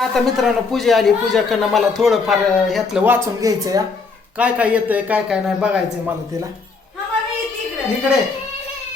आता मित्रांनो पूजा आली. पूजाकडनं मला थोडंफार ह्यातलं वाचून घ्यायचं या. काय काय येतंय काय काय नाही बघायचंय मला तिला. इकडे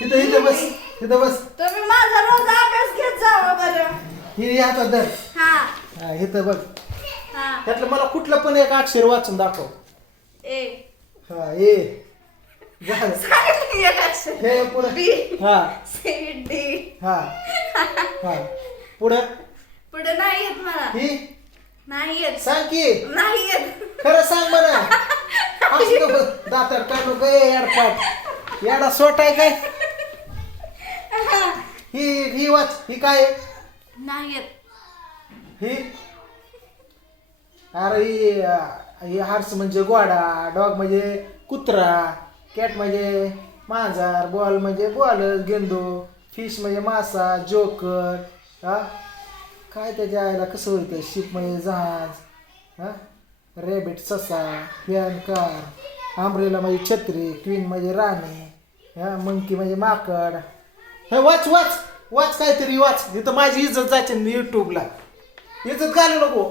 इथं इथं बस, इथं बस. तुम्ही माझा रोज अभ्यास घेत जावा बरं. ही हातात धर. हा इथं बघ. हा. त्यातलं मला कुठलं पण एक अक्षर वाचून दाखव. ए हा ए झालं. एक अक्षर. हे पुढं. बी हा सी डी. हा हा पुढं. पुढे नाही येत मला. ही नाही येत. सांग की. नाही येत. खरं सांग मला. दातार काढू ग याडपाट. याडा सोट आहे काय. ही वाच. ही काय आहे? नाही येत. ही अरे ही हार्स म्हणजे घोडा, डॉग म्हणजे कुत्रा, कॅट म्हणजे मांजर, बॉल म्हणजे बॉल गेंदू, फिश म्हणजे मासा, जोकर. हा काय त्याच्या आईला कसं होतं. शिप म्हणजे जहाज, हा रॅबिट ससा, फॅन कार, आंब्रेला म्हणजे छत्री, क्वीन म्हणजे राणी, हा मंकी म्हणजे माकड. हे वाच वाच वाच काहीतरी वाच. इथं माझी इज्जत जायची ना युट्यूबला. इज्जत घालू नको.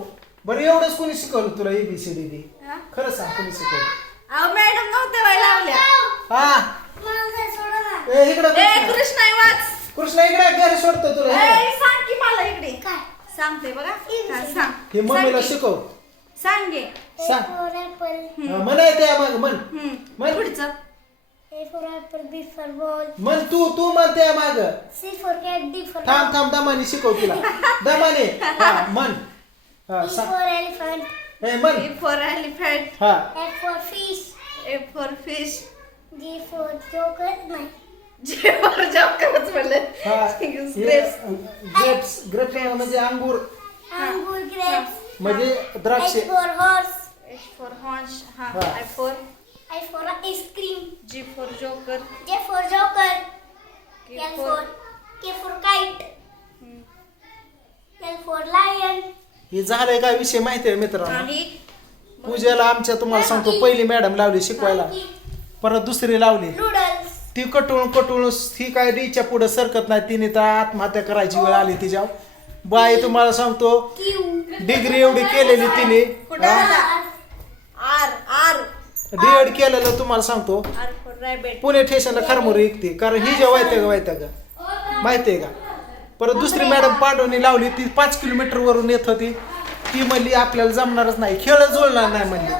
बरं एवढंच कोणी शिकवलं तुला ABCD? हा? खरं सांग कोणी शिकवलं? अहो मॅडम नव्हते बाई लावल्या. हा इकडं ए कृष्णा वाच. कृष्ण इकडे घरी सोडतो तुला. ए सांग की मला इकडे. काय सांगते बघा. काय सांग. हे मम्मीला सांग की. शिकव. सांग घे. सांग. म्हण येते मग म्हण. म्हण. पुढचं. A for apple, B for ball, म्हण तू म्हणते माग. C for cat, D for थांब थांब दमाने शिकव तिला. दमाने. हा म्हण. हा E सांग. for elephant, हे म्हण. E for elephant. हा F for fish, F for fish. G for joker, नाही. J for jokerच म्हणले. हा Grapes. ग्रेप्स ग्रेप्स म्हणजे अंगूर अंगूर grapes, म्हणजे द्राक्ष. H for horse, H for horse. हा. हा. I for I for ice cream, G for joker. J for joker, K L for for K for kite, L for lion, हे झालंय काय विषय माहिती आहे मित्रांनो. आणि पूजेला आमच्या तुम्हाला सांगतो पहिली मॅडम लावली शिकवायला. monkey, परत दुसरी लावली. noodles, ती कटून ही काय डीच्या पुढे सरकत नाही. तिने तर आत्महत्या करायची वेळ आली तिच्या. बाई तुम्हाला सांगतो Q, डिग्री एवढी केलेली तिने. कुठं आला? R R डीएड केलेलं तुम्हाला सांगतो. R for rabbit. पुणे स्टेशनला खरमुरी ऐकते. कारण ही जे वायतं का माहितीये का. परत दुसरी मॅडम पांडवनी लावली. ती 5 किलोमीटर वरून येत होती. ती म्हणली आपल्याला जमणारच नाही, खेळ जुळणार नाही म्हणली.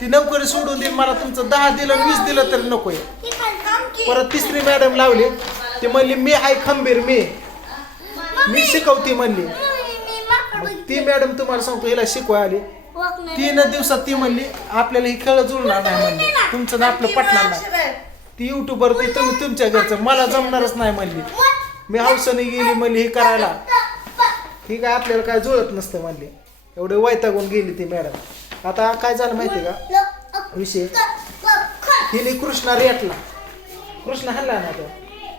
ती नोकरी सोडून देईन. मला तुमचं 10 दिलं 20 दिलं तरी नकोय. परत तिसरी मॅडम लावली. ती म्हणली मी आहे खंबीर, मी शिकवती म्हणली. मग ती मॅडम तुम्हाला सांगतो हिला शिकवाय आली. 3 दिवसात ती म्हणली आपल्याला ही खेळ जुळणार नाही म्हणली. तुमचं ना आपलं पटणार नाही. ती युट्यूबवर ती तुम्ही तुमच्या घरचं मला जमणारच नाही म्हणली. मी हौसनी गेली म्हणली ही करायला. ही काय आपल्याला काय जुळत नसतं म्हणली. एवढे वैतागून गेली ती मॅडम. आता काय झालं माहिती का विषय. हिने कृष्णा रेटला. कृष्ण हल्ला ना तो.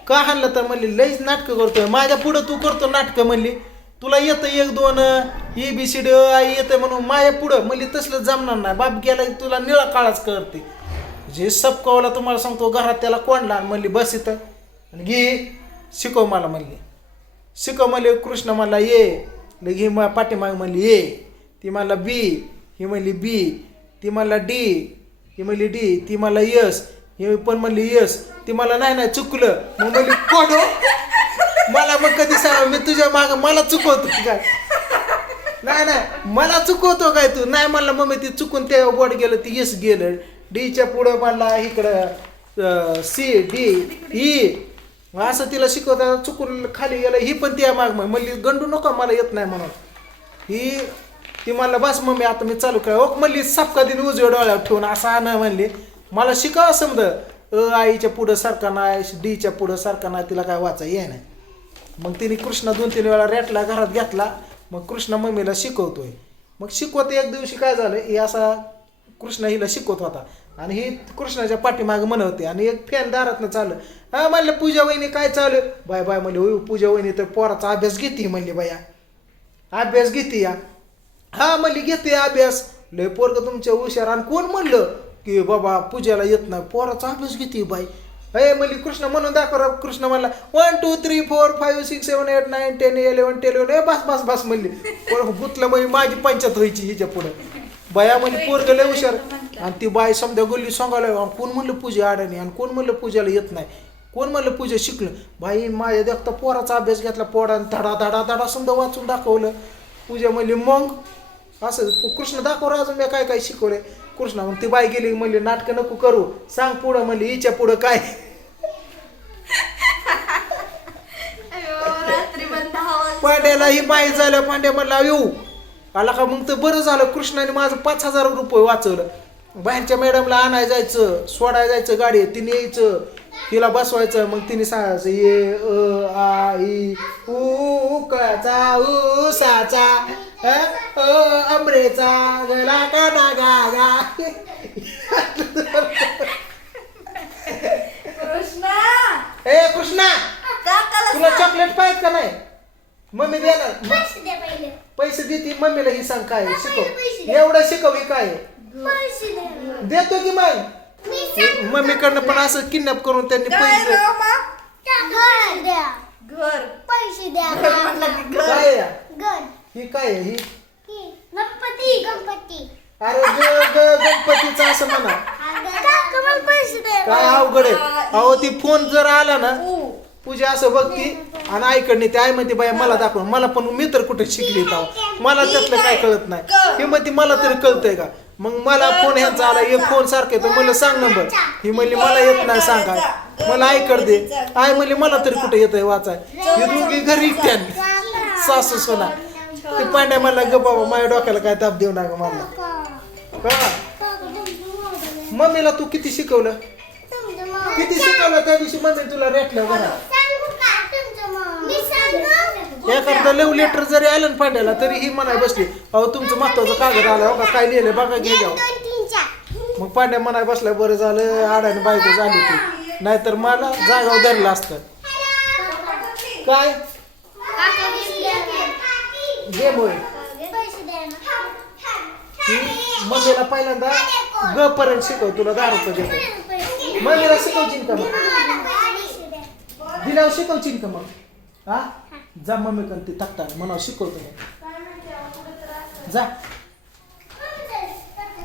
का हल्ला तर म्हणली लईच नाटकं करतोय. माझ्या पुढं तू करतो नाटकं म्हणली. तुला येतं 1-2 ABCD येतं म्हणून माझ्या पुढं म्हणली तसलं जमणार नाही. बाप गेला तुला निळा काळाच करते. जे सबकावला तुम्हाला सांगतो घरात त्याला कोंडला म्हणली बस इथं आणि घे शिकव मला म्हणली. शिकव म्हणले. कृष्ण म्हणला ये. घे पाठीमाग म्हणली ये. ती म्हणला बी. ही म्हणली बी. ती म्हणला डी. ही म्हणली डी. ती म्हणला यस. ही पण म्हणली यस. ती मला नाही चुकलं. मग म्हणली कोण मला मग कधी सांग मी तुझ्या माग मला चुकवतो काय. नाही मला चुकवतो काय तू. नाही म्हणला मम्मी ती चुकून त्या बोर्ड गेलं ती यस गेलं. डीच्या पुढं म्हणला इकडं C D E असं तिला शिकवता चुकून खाली गेलं. ही पण त्या माग म्हणली गंडू नका मला येत नाही म्हणून. ही ती म्हणला बस मम्मी आता मी चालू करा. ओक म्हणली सपका दिन उजव्या डोळ्यावर ठेवून असं आणा म्हणली. मला शिकावं समज आईच्या पुढं सारखा नाही, डीच्या पुढं सारखा नाही. तिला काय वाचा ये नाही. मग तिने कृष्णा 2-3 वेळा रेटला घरात घेतला. मग कृष्णा मम्मीला शिकवतोय. मग शिकवत एक दिवशी काय झालं हे असा कृष्णा हिला शिकवत होता आणि ही कृष्णाच्या पाठीमागे म्हणत होते आणि एक फॅन दारातनं चाललं. हा म्हणलं पूजा वहिनी काय चालू. बाय म्हणले होय पूजा वहिनी तर पोराचा अभ्यास घेते म्हणली. बाया अभ्यास घेते या. हा म्हणली घेते अभ्यास. लय पोरग तुमच्या हुशार. आणि कोण म्हणलं की बाबा पूजाला येत नाही पोराचा अभ्यास घेते बाई. हे म्हणली कृष्ण म्हणून दाखव. कृष्ण म्हणला 1 2 3 4 5 6 7 8 9 10 11 12 बस बस बस म्हणली. गुतलं म्हणजे माझी पंचायत व्हायची हिच्या पुढे. बाया म्हणजे पोरग लय हुशार. आणि ती बाई समजा गल्ली सांगायला कोण म्हणलं पूजा अडाणी आणि कोण म्हणलं पूजाला येत नाही, कोण म्हणलं पूजा शिकलं. बाई माझ्या देखता पोराचा अभ्यास घेतला, पोरानं धडा धडा धडा समजा वाचून दाखवलं. पूजा म्हणली मग असं कृष्ण दाखव अजून मी काय काय शिकवलंय. कृष्ण मग ती बाई गेली म्हणली नाटकं नको करू, सांग पुढं म्हणली हिच्या पुढं काय. पांड्याला ही बाई झालं. पांड्या म्हणला येऊ आला का मग तर बरं झालं. कृष्णाने माझं 5,000 रुपये वाचवलं. बाहेरच्या मॅडमला आणायला जायचं, सोडायला जायचं गाडी, तिने यायचं, तिला बसवायचं. मग तिने सांगायचं ये आ ई ऊ कळाचा ऊसाचा अमरेचा गला काना गा. कृष्णा ए कृष्णा तुला चॉकलेट पाहिजे का नाही? मम्मी देणार. पैसे दे पहिले. पैसे देते मम्मीला ही सांग काय शिकव, एवढं शिकव ही काय पैसे दे. देतो की मग. मम्मीकडनं पण असं किडनॅप करून त्यांनी पैसे घर द्या. घर पैसे द्या. काय आहे? घर. ही काय आहे ही? गणपती. गणपती. अरे गणपतीचं असं म्हणा. काका मला पैसे दे. काय अवघड आहे अहो. ती फोन जर आला ना पूजा असं बघती आणि आईकडे ते आई म्हणते बाया मला दाखव. मला पण मी तर कुठे शिकली तर मला त्यातलं काय कळत नाही. ही म्हणते मला तरी कळतंय का. मग मला फोन ह्यांचा आला एक फोन सारखे तर मला सांग नंबर. ही म्हणली मला येत नाही सांगा, मला आईकडे दे. आई म्हणली मला तरी कुठे येतंय वाचाय. ही दोघी घरी एकट्याने सासू सोना. ते पांड्या म्हणला ग बाबा माझ्या डोक्याला काय ताप देऊ नका मला. का मम्मीला तू किती शिकवलं, किती शिकवलं त्या दिवशी मम्मी तुला रेटलं बघा. एखादं लव लेटर जरी आलं ना पांड्याला तरी ही म्हणाय बसली अहो तुमचं महत्वाचं कागद आलं हो का काय लिहिलंय बघा घे जाऊ. मग पांड्या म्हणाय बसला बरं झालं आडाने बायको झाली ती, नाहीतर मला जागाव धरलं असतं. काय गेम होय. मम्मीला पहिल्यांदा ग पर्यंत शिकव, तुला 10 रुपये देतो. मम्मीला शिकवशील का मग, दिल्यावर शिकवशील का मग. हा जा मम्मी कडे ती तक्ता म्हणावं शिकवतो जा.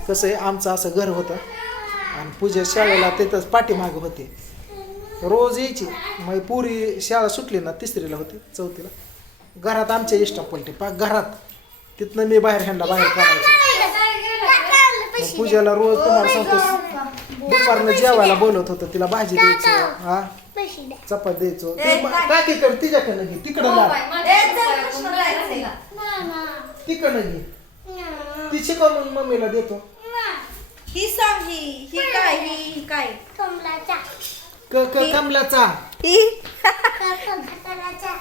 कसं आहे आमचं असं घर होतं आणि पूजा शाळेला तिथंच पाठीमागं होते. रोज यायची. मग पुरी शाळा सुटली ना 3रीला होती 4थीला. घरात आमच्या इष्टा पलटे पाक घरात. तिथनं मी बाहेर ह्यांना बाहेर काढायचं. पूजाला रोज तुम्हाला सांगतो दुपारनं जेवायला बोलत होतं. तिला भाजी द्यायचं, हा चपात द्यायचो. काकीकडे तिच्याकडनं घे तिकडं लाग तिकडनं घे. ती शिकव मग मम्मीला देतो. ही सांग ही काय ही काय कमलाचा. कमलाचा. ही खटाराचा.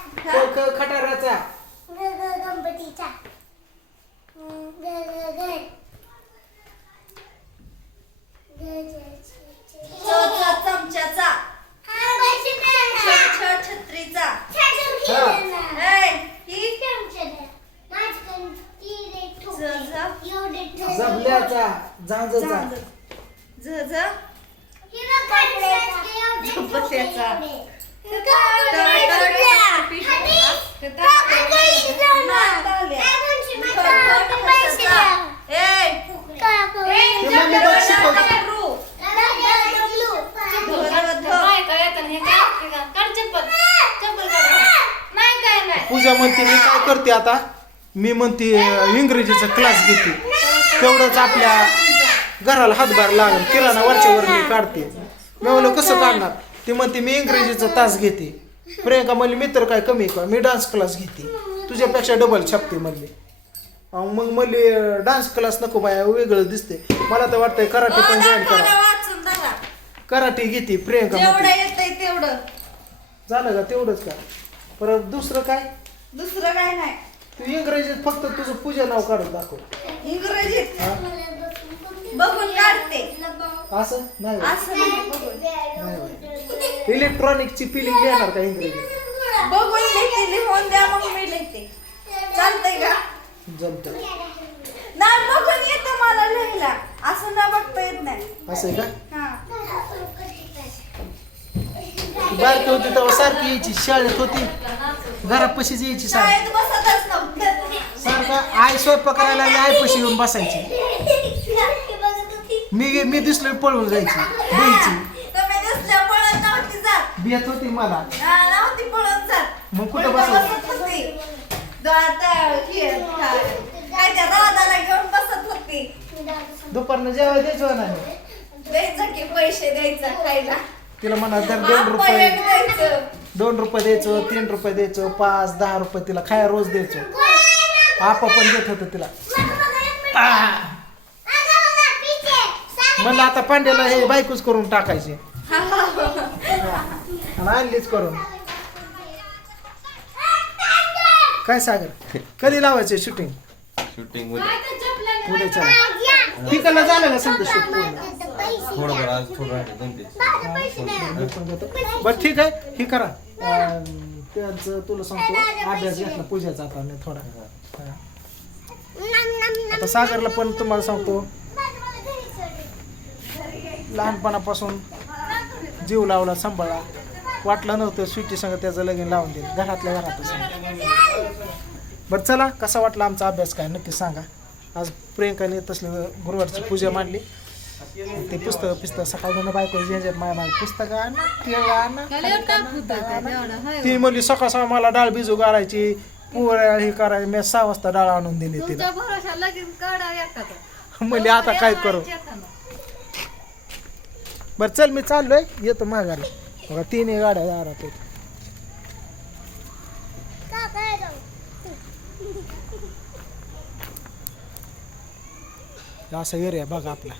खटाराचा. गणपतीचा. चमच्याचा. छत्रीचा. जबल्याचा. झांजचा. पूजा म्हणते मी काय करते आता, मी म्हणते इंग्रजीचा क्लास घेते. तेवढंच आपल्या घराला हातभार लागेल. किराणा वरच्यावर मी काढते. मी म्हणलं कसं काढणार. ती म्हणते मी इंग्रजीचा तास घेते. प्रियंका म्हणली मी तर काय कमी का, मी डान्स क्लास घेते तुझ्यापेक्षा डबल छापते म्हणली. मग म्हणली डान्स क्लास नको बाया वेगळं दिसते. मला तर वाटतंय कराटे पण जॉईन करा. कराटे घेते प्रियंका. तेवढं झालं का तेवढंच का. परत दुसरं काय. दुसरं काय नाही. तू इंग्रजीत फक्त तुझं पूजा नाव काढून दाखव. इंग्रजीत बघून काढते. असं नाही असं नाही बघून. इलेक्ट्रॉनिकची फिलिंग देणार का इंग्रजीत. बघून लिहिते. लिहून द्या मग मी लिहिते. चालतंय का. जमत नाही बघून येतं मला लिहायला. असं ना बघता येत नाही. असं आहे का. हा बारकी होती तेव्हा सारखी यायची, शाळेत होती घरापाशीच यायची सारखी. शाळेत बसतच नव्हतं. सारखं आई स्वयंपाक करायला लागली आईपाशी येऊन बसायची. मी दिसलो पळून जायची द्यायची. तुम्ही दिसल्या पळत नव्हती जात. बियात होती मला. नव्हती पळत जात. मग कुठं उलटं बसायची? बसत होती. काय त्या राधाला घेऊन बसत होती. दुपारनं जेवायला द्यायचो ना मी. द्यायचं की पैसे द्यायचं खायला. तिला म्हणा तर 2 बाप रुपये एक द्यायचं. 2 रुपये द्यायचो, 3 रुपये द्यायचो, 5 10 रुपये तिला खाया रोज द्यायचो. आपा पण देत होतं तिला. म्हणलं आता पांड्याला हे बायकोच करून टाकायचे आणि आणलीच करून. काय सागर कधी लावायचे शूटिंग? शूटिंग मध्ये उद्याच्या ठिकाणला झालं का समजा शूट पूर्ण? थोडं आज थोडं राहिलं 2 पेज. बरं ठीक आहे हे करा. त्यांचं तुला सांगतो अभ्यास घेतला पूजाचा आता मी थोडा. हा. आता सागरला पण तुम्हाला सांगतो लहानपणापासून जीव लावला सांभाळा. वाटलं नव्हतं स्वीटी संग त्याचं लगीन लावून दिलं घरातल्या घरातच. बरं चला कसा वाटला आमचा अभ्यास काय नक्की सांगा. आज प्रियंकाने तसलं गुरुवारची पूजा मांडली. ते पुस्तक सकाळी बायको झेंझट माय पुस्तक ती म्हणली सकाळ सकाळ मला डाळ भिजू घालायची पोळ्या हे करायची. मी 6 वाजता डाळ आणून दिली तिला. म्हणली आता काय करू. बरं चल मी चाललोय येतो माघारी. बघा 3 गाड्या दारात आहेत. असा एरिया बघा आपला.